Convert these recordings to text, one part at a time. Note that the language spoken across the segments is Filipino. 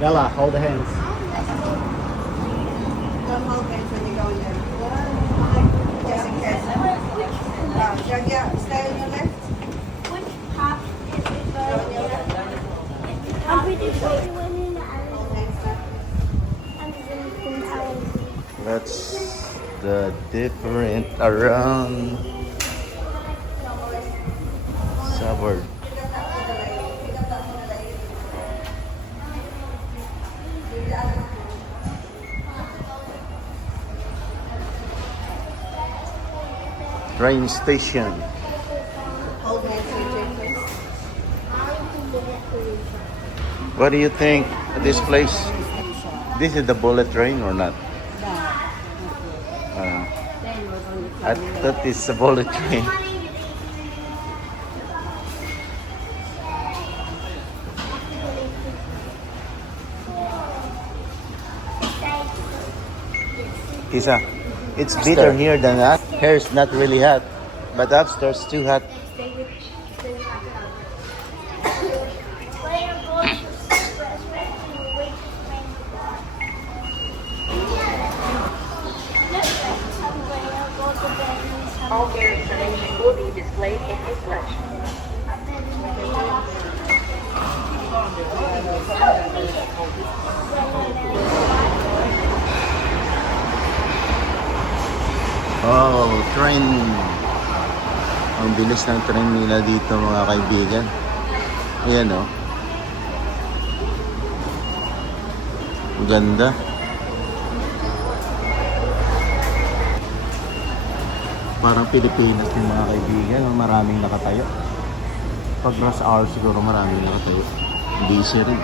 Bella, hold the hands. Don't hold hands when you go in there. Just in case. Jagia, stay on your left. Which half is it Go on your left. I'm pretty sure you went in the Hold hands left. That's the different around suburb. Train station. Hold hands, CJ, please. What do you think of this place? This is the bullet train or not? I thought it's a bullet train. Kisa, it's bitter here than that. Here is not really hot, but upstairs too hot. All your information will be displayed in a flash. Oh, train. Ang bilis ng train nila dito mga kaibigan. Ayan oh. Ang ganda. Parang Pilipinas yung mga kaibigan. Maraming nakatayo. Pag rush hour siguro maraming nakatayo. Busy rin.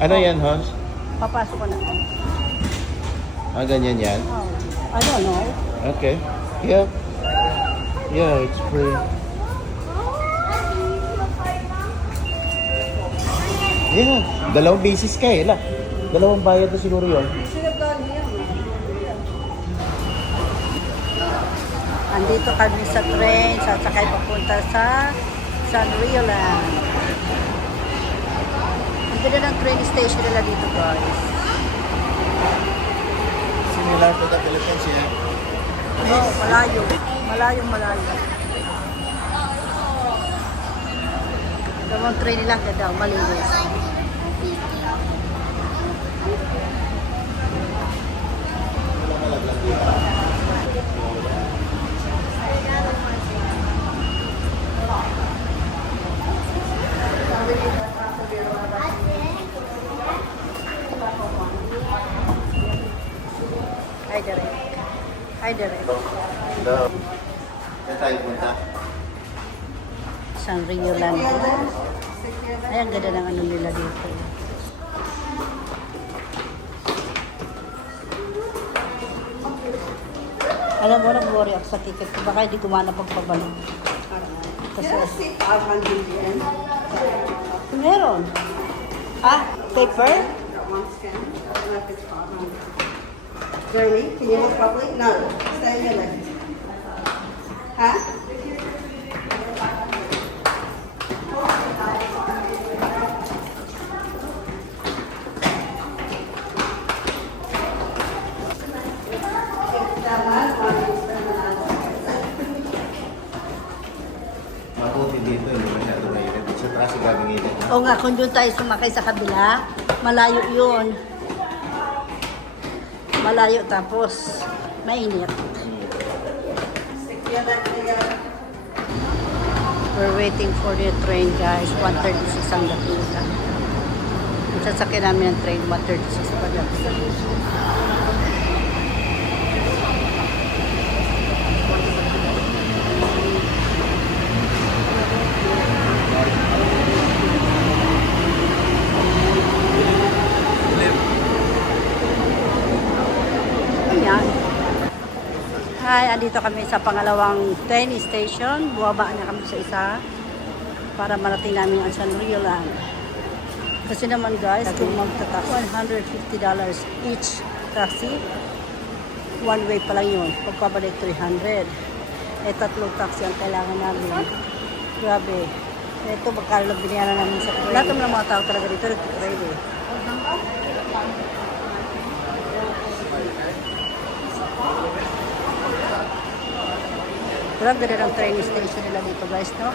Ano yan, Hans? Papasok ko na. Ah, ganyan yan? I don't know. Okay. Yeah. Yeah, it's free. Yeah. Dalawang basis ka eh. Dalawang bayad na siguro yun. Should have gone here. Andito kami sa train, sasakay papunta sa San Rioland. Ang ganda ng train station nila dito, guys. Similar to the Philippines, yeah? No, malayo. Malayo. Ang train nila, ang ganda, malinis. Hi, Derek. Hello. Saan tayo punta? San Rioland. Ay, ang ganda ng ano nila dito. Alam mo, nag-worry ako sa ticket ko. Baka hindi gumana pagpabalik. Kasi, meron. Ah, paper? Jeremy, can you look properly? No. Stay in your left. Huh? Mabuti dito, hindi masyado mainit. Sa taas, gagawin init. O nga, kung doon tayo sumakay sa kabila, malayo yun. Malayo tapos mainit. We're waiting for the train, guys. 1:36 ang dating na. Ang sasakyan namin ng train, 1:36 pa lang. Ayan. Hi, andito kami sa pangalawang train station. Buwaba na kami sa isa. para marating namin ang Sanrio Land. Kasi naman guys, kung magtatak $150 each taxi, one way pa lang yun. Pagpabalik 300. Eh, 3 taxi ang kailangan namin. Grabe. Ito, magkano lang binayaran namin sa train. Lahat ng mga tao talaga dito, nag-train eh. Grabe rin ang train station nila dito guys, no?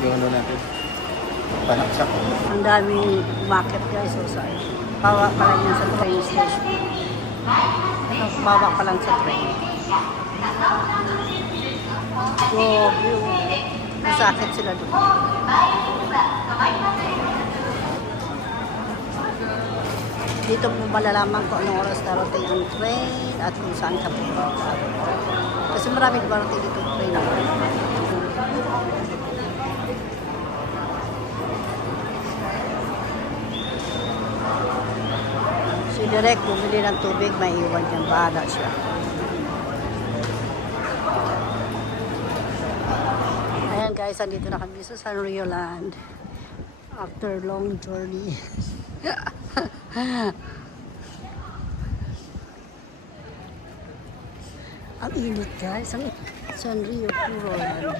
Yung ano natin. Panaksak. Ang daming market guys, so sorry. Bawa pa lang yun sa train station. Ito, bawa pa lang sa train. So, view. Masakit sila doon. Dito mo malalaman kung anong oras darating ang train at kung saan ka pupunta. Kasi marami darating dito ang train. Si Direk, bumili ng tubig, may iwan niyang bahala siya. Ayan guys, andito na kami sa Sanrio Land. After long journey. Ang init guys, ang Sanrio Puro Land.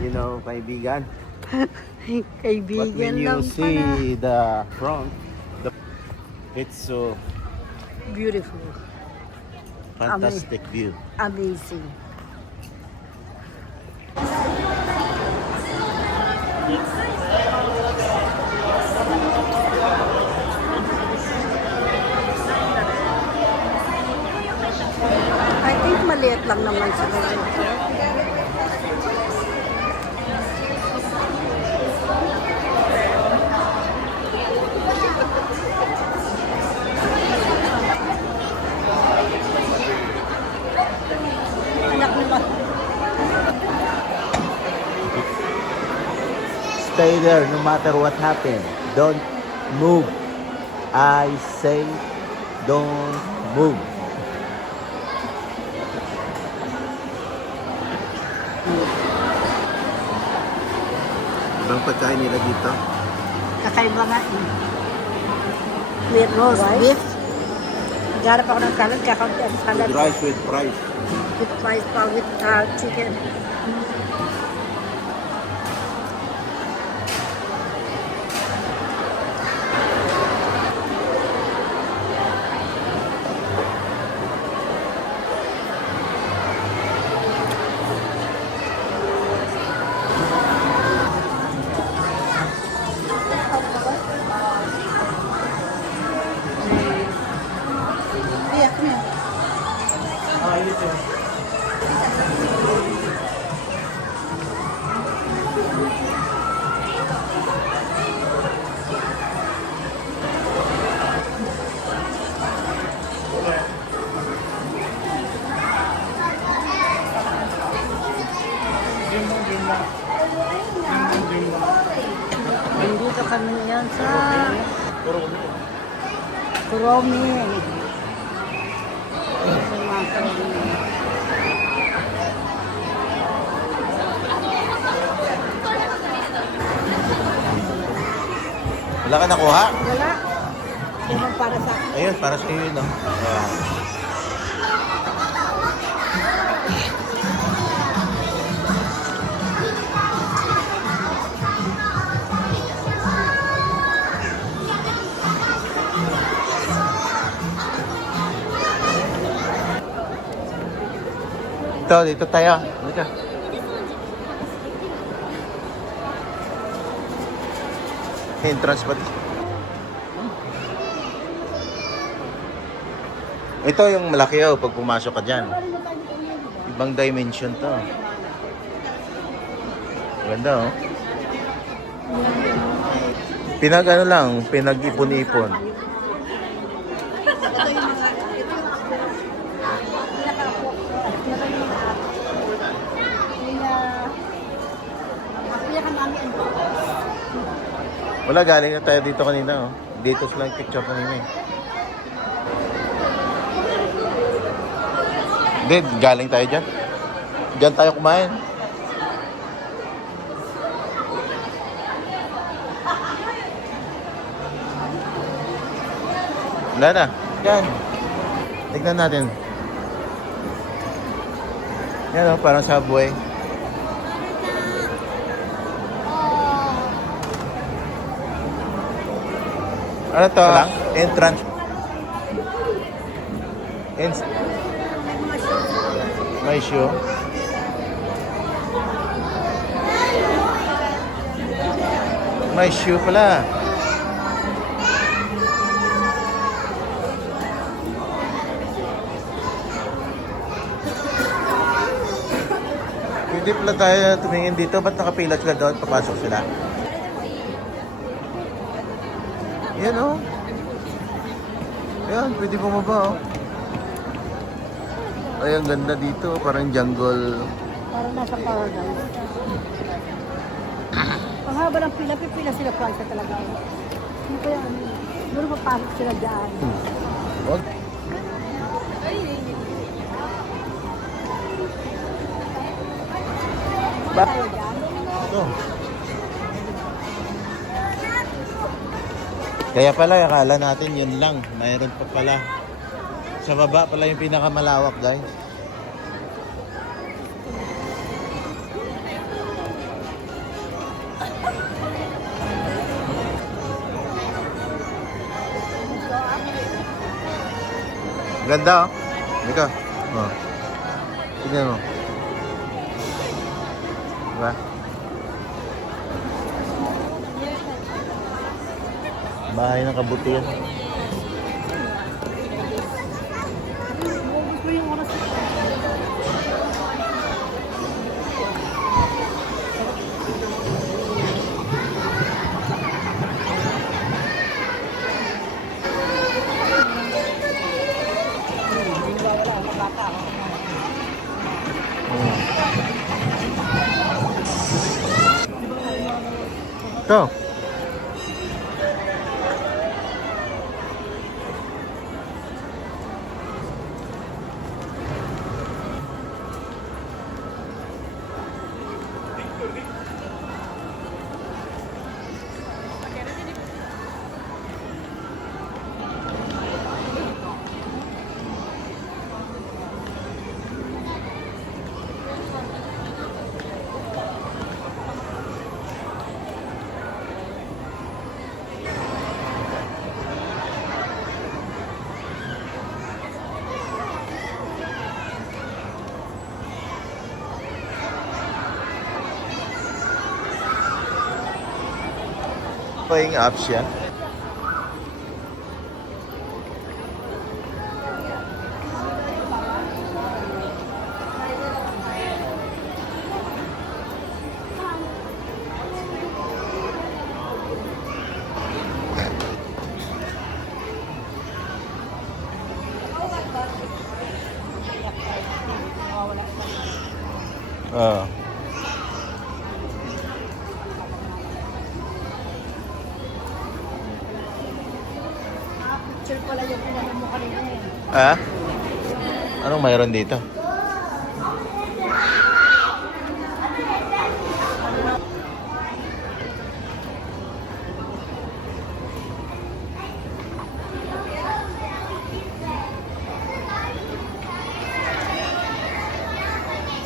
You know, kaibigan. But Kaibigan when you lang pala. see the front, it's so Beautiful. fantastic view. Amazing. I think maliit lang naman siguro ito. Anak naman. Stay there no matter what happens. Don't move. I say don't move. Ibang pagkain nila dito. Kakaiba nga eh. With roast beef. Nagharap ako ng kalan, kakaunti ang salad. With rice with fries. With fries pa, with chicken. Iya, come here. Nandito kami ngayon sa Kuromi. Wala ka nakuha? Wala. Yung para sa Ayun, para sa iyo yun, no? Ayan. Dito tayo. Halika. Entrance pa dito. Ito yung malaki pag pumasok ka dyan. Ibang dimension to. Ganda Pinag-ano lang, pinag-ipon-ipon. Wala, galing na tayo dito kanina Dito sila yung picture kanina eh. Hindi, galing tayo dyan. Dyan tayo kumain. Wala na. Yan. Tignan natin. Yan o, parang Subway. Ano to? Entrance. May shoe. May shoe pala. Pwede pala tayo tumingin dito. Ba't nakapila sila doon? Papasok sila. Yan o. Yan, pwede bumaba o. Ay, ang ganda dito. Parang jungle. Parang nasa paradise. Ang haba ng pila, pipila sila Franca talaga. Hindi kaya ano, siguro papasok sila dyan. Wag. Tayo dyan. Ito. Kaya pala, akala natin yun lang. Mayroon pa pala. Sa baba pala yung pinakamalawak, guys. Ganda, oh. Ika. Oh. Tignan mo. Diba? Bahay ng kabutihan. Ito. Playing apps yan. Picture pala yung pinanong mo kanina eh. Ah? Anong mayroon dito?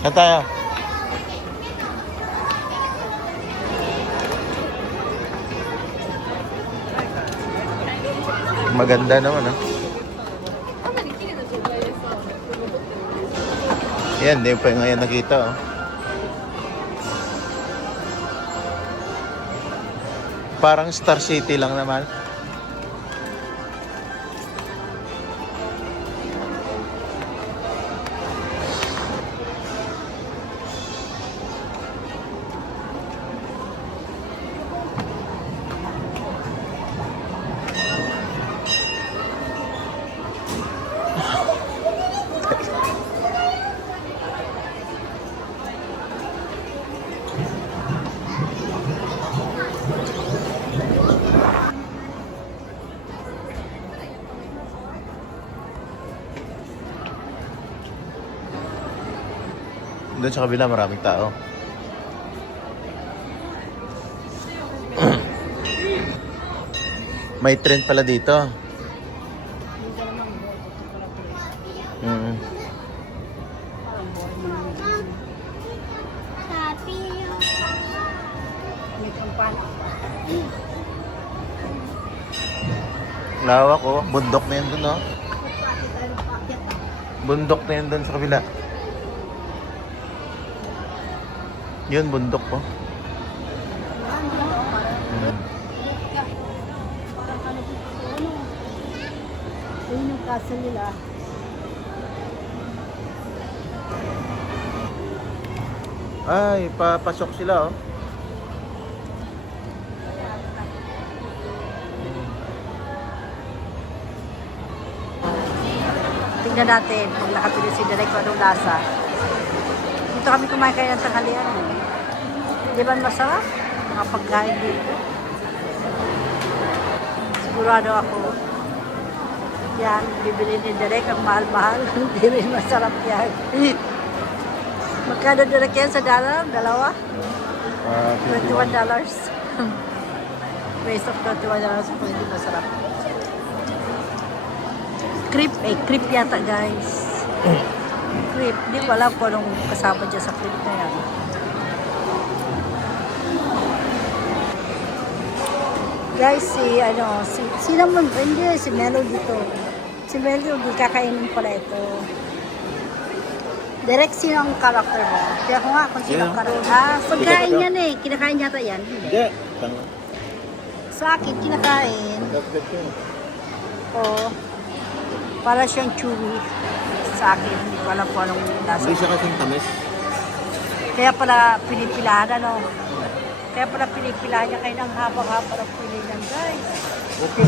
Saan tayo? Maganda naman, ah. Yan, hindi pa ngayon nakita, oh. Parang Star City lang naman. Doon sa kabila maraming tao. May trend pala dito. Hindi ka naman mo. Ito pala ito. Mm. Parang boy mo naman. Sabi niyo. May kampana. Lawak oh. Bundok na yun dun oh. Pati tayo pakyat. Bundok na yun dun sa kabila. Yun, bundok po. Yan, yan, oh, parang parang ano dito, ano. Ayun yung castle nila. Ay, papasok sila oh. Tingnan natin kung nakapili si Derek kung anong lasa. Dito kami kumain kayo ng tanghalian. Di ba masarap? Mga pagkain dito. Sigurado ako. Yan, bibili ni Derek ang mahal-mahal. Hindi rin masarap yan. Magkano Derek yan sa dollar? Dalawa? $21. Waste of $21 kung hindi masarap. Creep, creep yata guys. Creep, di ko alam kung anong kasama dyan sa creep na yan. Guys, si naman, hindi, si Melo dito. Si Melo, di kakainin pala ito. Direct, sino ang karakter mo? Kaya ko nga kung sino ang karakter. Ah, pagkain yan eh. Kinakain yata yan. Hindi. Sa akin, kinakain. Oo. Para siyang chewy sa akin. Hindi ko alam kung anong nasa. Hindi siya kasing tamis. Kaya pala pinipilahan, ano? Kaya pala pinipilahan niya kayo ng habang-haba ng pili niyan, guys. Okay.